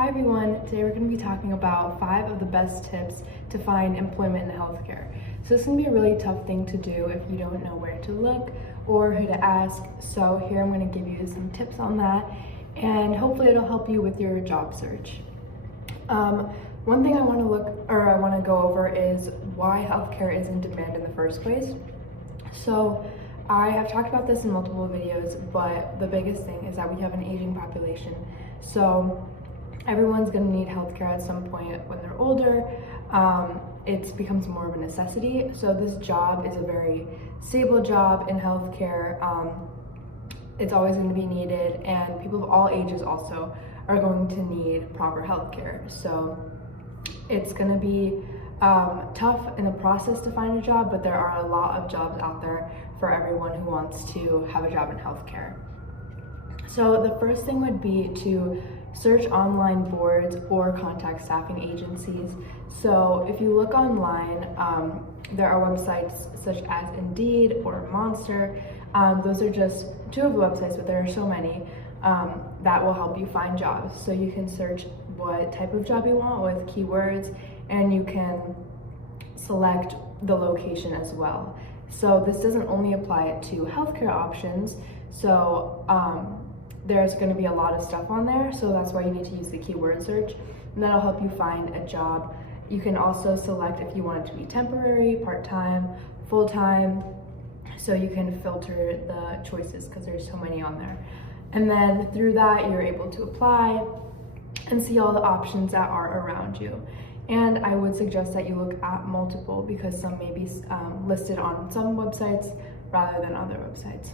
Hi everyone, today we're going to be talking about 5 of the best tips to find employment in healthcare. So this can be a really tough thing to do if you don't know where to look or who to ask. So here I'm going to give you some tips on that, and hopefully it'll help you with your job search. One thing I want to go over is why healthcare is in demand in the first place. So I have talked about this in multiple videos, but the biggest thing is that we have an aging population. So everyone's going to need healthcare at some point when they're older. It becomes more of a necessity. So this job is a very stable job in healthcare. It's always going to be needed, and people of all ages also are going to need proper healthcare. So it's going to be tough in the process to find a job, but there are a lot of jobs out there for everyone who wants to have a job in healthcare. So the first thing would be to search online boards or contact staffing agencies. So if you look online, there are websites such as Indeed or Monster. Those are just 2 of the websites, but there are so many that will help you find jobs. So you can search what type of job you want with keywords, and you can select the location as well. So this doesn't only apply to healthcare options. So there's going to be a lot of stuff on there, so that's why you need to use the keyword search, and that'll help you find a job. You can also select if you want it to be temporary, part-time, full-time, so you can filter the choices because there's so many on there. And then through that, you're able to apply and see all the options that are around you. And I would suggest that you look at multiple, because some may be listed on some websites rather than other websites.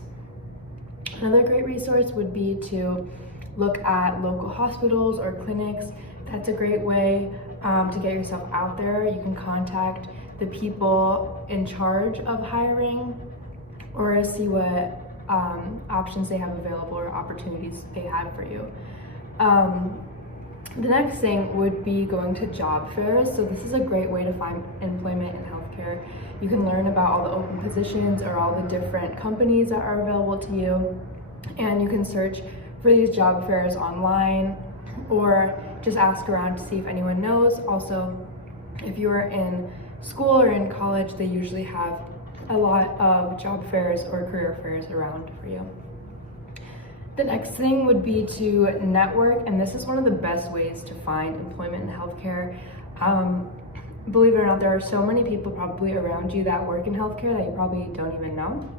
Another great resource would be to look at local hospitals or clinics. That's a great way to get yourself out there. You can contact the people in charge of hiring or see what options they have available or opportunities they have for you. The next thing would be going to job fairs. So this is a great way to find employment in healthcare. You can learn about all the open positions or all the different companies that are available to you, and you can search for these job fairs online or just ask around to see if anyone knows. Also, if you're in school or in college, they usually have a lot of job fairs or career fairs around for you. The next thing would be to network, and this is one of the best ways to find employment in healthcare. Believe it or not, there are so many people probably around you that work in healthcare that you probably don't even know.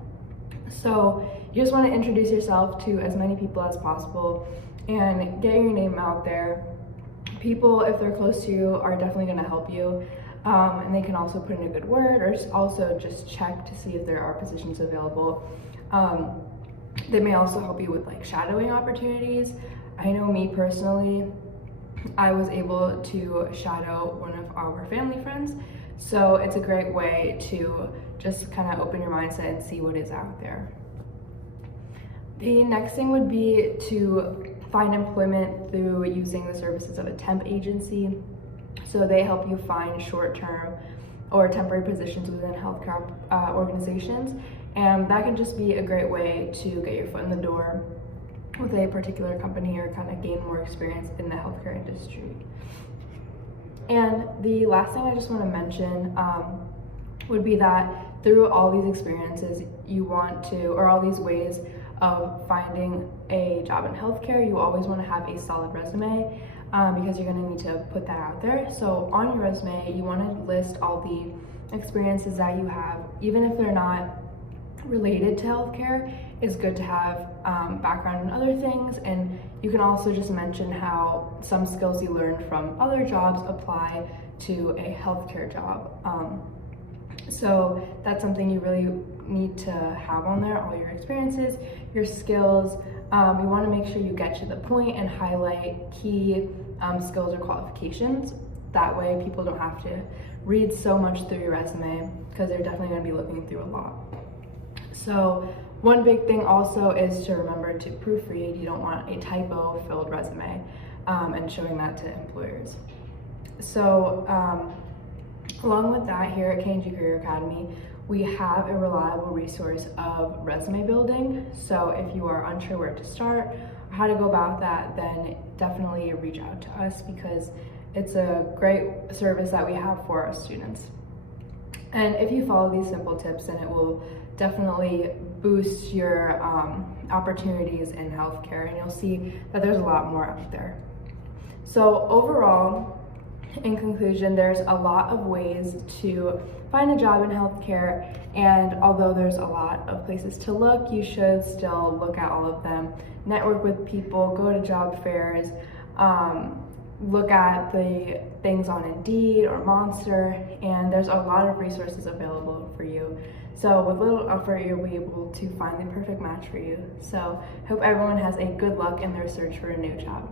So you just want to introduce yourself to as many people as possible and get your name out there. People, if they're close to you, are definitely going to help you, and they can also put in a good word, or also just check to see if there are positions available. They may also help you with like shadowing opportunities. I know me personally, I was able to shadow one of our family friends, so it's a great way to just kind of open your mindset and see what is out there. The next thing would be to find employment through using the services of a temp agency. So they help you find short-term or temporary positions within healthcare organizations, and that can just be a great way to get your foot in the door with a particular company or kind of gain more experience in the healthcare industry. And the last thing I just want to mention would be that through all these experiences you want to, or all these ways of finding a job in healthcare, you always want to have a solid resume, because you're going to need to put that out there. So on your resume, you want to list all the experiences that you have, even if they're not related to healthcare. It's good to have background in other things, and you can also just mention how some skills you learned from other jobs apply to a healthcare job. So that's something you really need to have on there, all your experiences, your skills. You want to make sure you get to the point and highlight key skills or qualifications. That way people don't have to read so much through your resume, because they're definitely going to be looking through a lot. So one big thing also is to remember to proofread. You don't want a typo-filled resume and showing that to employers. So along with that, here at K&G Career Academy, we have a reliable resource of resume building. So if you are unsure where to start or how to go about that, then definitely reach out to us because it's a great service that we have for our students. And if you follow these simple tips, then it will definitely boost your opportunities in healthcare, and you'll see that there's a lot more out there. So overall, in conclusion, there's a lot of ways to find a job in healthcare, and although there's a lot of places to look, you should still look at all of them. Network with people, go to job fairs, look at the things on Indeed or Monster, and there's a lot of resources available for you. So with little effort, you'll be able to find the perfect match for you. So hope everyone has a good luck in their search for a new job.